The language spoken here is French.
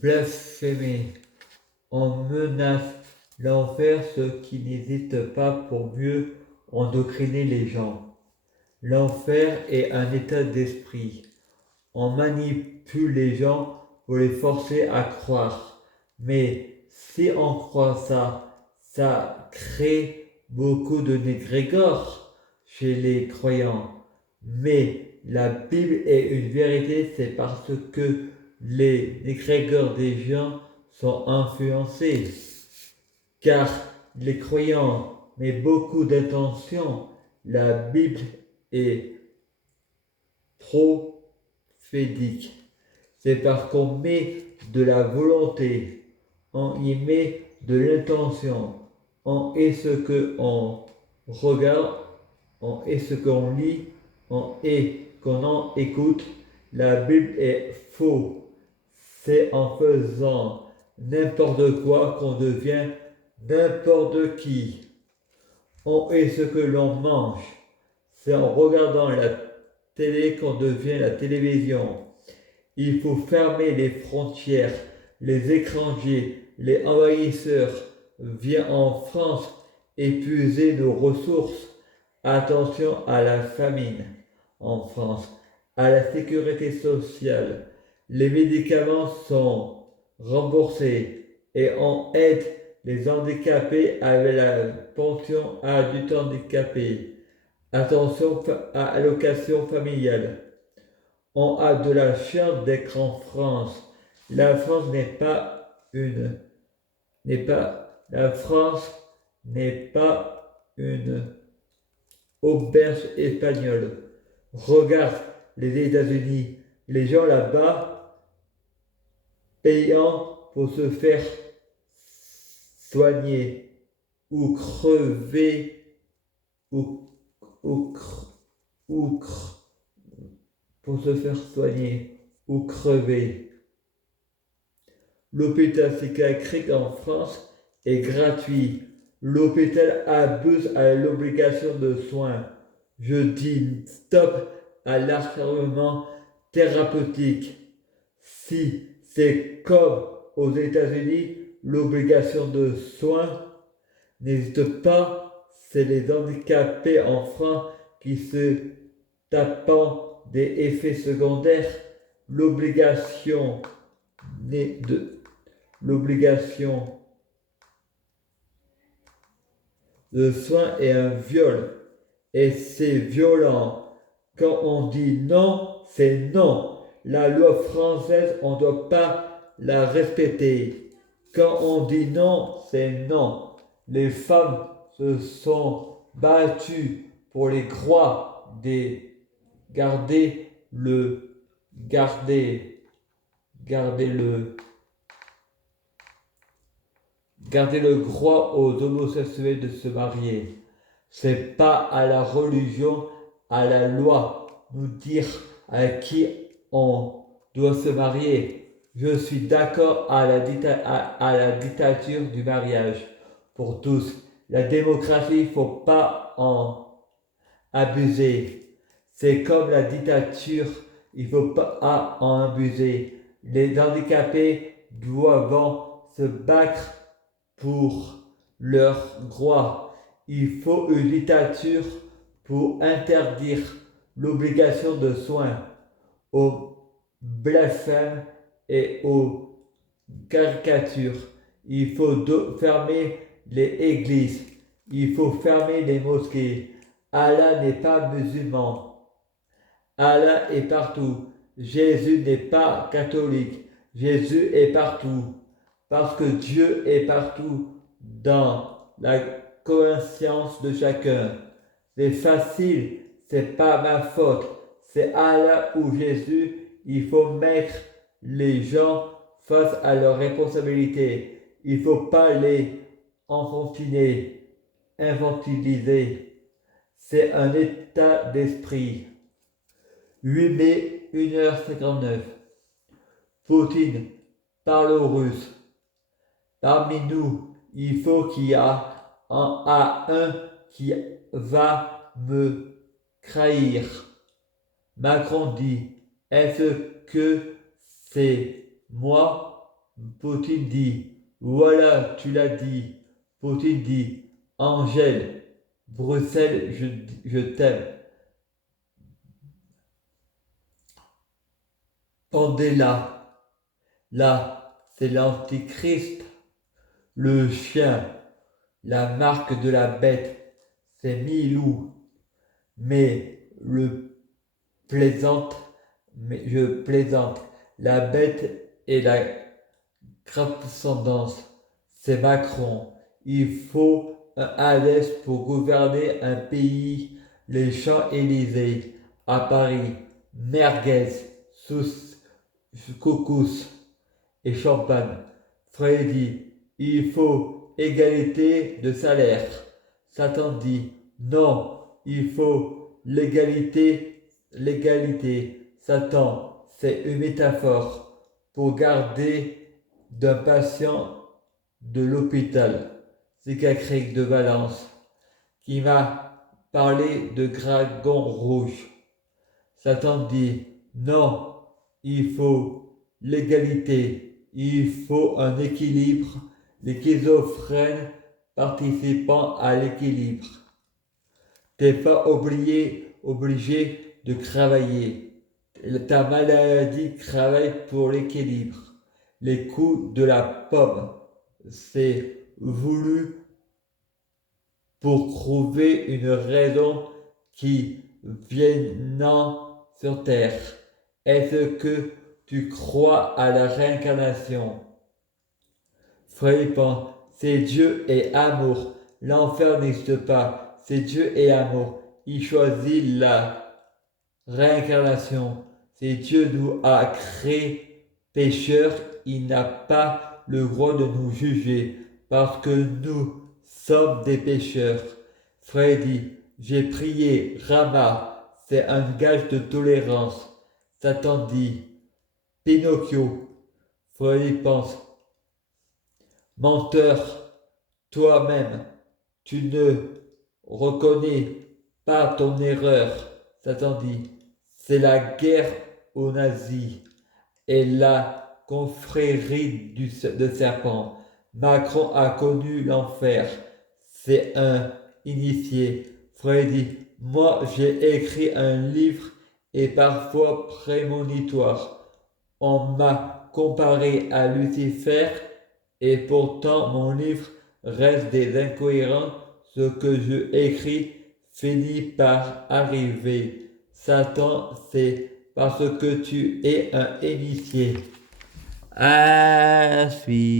blasphémer. On menace l'enfer ceux qui n'hésitent pas pour mieux endoctriner les gens. L'enfer est un état d'esprit. On manipule les gens pour les forcer à croire. Mais si on croit ça, ça crée beaucoup de négrégores chez les croyants. Mais la Bible est une vérité, c'est parce que les négrégores des gens sont influencés. Car les croyants mettent beaucoup d'attention. La Bible est prophétique. C'est parce qu'on met de la volonté, on y met de l'intention, on est ce qu'on regarde, on est ce qu'on lit, on est qu'on en écoute. La Bible est faux. C'est en faisant n'importe quoi qu'on devient n'importe qui. On est ce que l'on mange. C'est en regardant la télé qu'on devient la télévision. Il faut fermer les frontières. Les étrangers, les envahisseurs viennent en France épuiser nos ressources. Attention à la famine en France, à la sécurité sociale. Les médicaments sont remboursés et on aide les handicapés avec la pension adulte handicapé. Attention à allocation familiale. On a de la chance d'être en France. La France la France n'est pas une auberge espagnole. Regarde les États-Unis, les gens là-bas payant pour se faire soigner ou crever ou, ou, ou pour se faire soigner ou crever. L'hôpital psychiatrique en France est gratuit. L'hôpital abuse à l'obligation de soins. Je dis stop à l'acharnement thérapeutique. Si c'est comme aux États-Unis, l'obligation de soins, n'hésite pas, c'est les handicapés en France qui se tapant des effets secondaires. L'obligation de l'obligation de soins est un viol et c'est violent. Quand on dit non, c'est non. La loi française, on ne doit pas la respecter. Quand on dit non, c'est non. Les femmes se sont battues pour les droits des garder le garder garder le garder le droit aux homosexuels de se marier. C'est pas à la religion, à la loi, nous dire à qui on doit se marier. Je suis d'accord à la dictature du mariage pour tous. La démocratie, il ne faut pas en abuser. C'est comme la dictature, il ne faut pas en abuser. Les handicapés doivent se battre pour leurs droits. Il faut une dictature pour interdire l'obligation de soins aux blasphèmes et aux caricatures. Il faut fermer les églises. Il faut fermer les mosquées. Allah n'est pas musulman. Allah est partout. Jésus n'est pas catholique. Jésus est partout. Parce que Dieu est partout dans la conscience de chacun. C'est facile, c'est pas ma faute. C'est Allah ou Jésus. Il faut mettre les gens face à leurs responsabilités. Il ne faut pas les infantiliser. C'est un état d'esprit. 8 mai, 1h59. Poutine parle aux Russes. Parmi nous, il faut qu'il y ait un qui va me trahir. Macron dit, est-ce que c'est moi Poutine dit, voilà, tu l'as dit. Poutine dit, Angèle, Bruxelles, je t'aime. Pendez-la. Là, c'est l'antichrist. Le chien, la marque de la bête, c'est Milou. Mais je plaisante. La bête et la transcendance, c'est Macron. Il faut un Alès pour gouverner un pays. Les Champs-Élysées, à Paris, merguez, sous couscous et champagne. Freddy, il faut égalité de salaire. Satan dit, non, il faut l'égalité. Satan, c'est une métaphore pour garder d'un patient de l'hôpital. Psychiatrique de Valence, qui m'a parlé de dragon rouge. Satan dit, non, il faut l'égalité, il faut un équilibre, les schizophrènes participant à l'équilibre. T'es pas obligé de travailler. Ta maladie travaille pour l'équilibre. Les coups de la pomme, c'est voulu pour trouver une raison qui viennent sur terre. Est-ce que tu crois à la réincarnation? Frédéric, c'est Dieu et amour. L'enfer n'existe pas. C'est Dieu et amour. Il choisit la réincarnation. C'est Dieu nous a créés pécheurs. Il n'a pas le droit de nous juger parce que nous sommes des pécheurs. Freddy, j'ai prié. Rama, c'est un gage de tolérance. Satan dit, Pinocchio. Freddy pense, menteur, toi-même, tu ne reconnais pas ton erreur. Satan dit, c'est la guerre aux nazis et la confrérie de serpents. Macron a connu l'enfer. C'est un initié. Freddy, moi j'ai écrit un livre et parfois prémonitoire. On m'a comparé à Lucifer et pourtant mon livre reste des incohérences. Ce que je écris finit par arriver. Satan, c'est parce que tu es un initié. Ah, suis.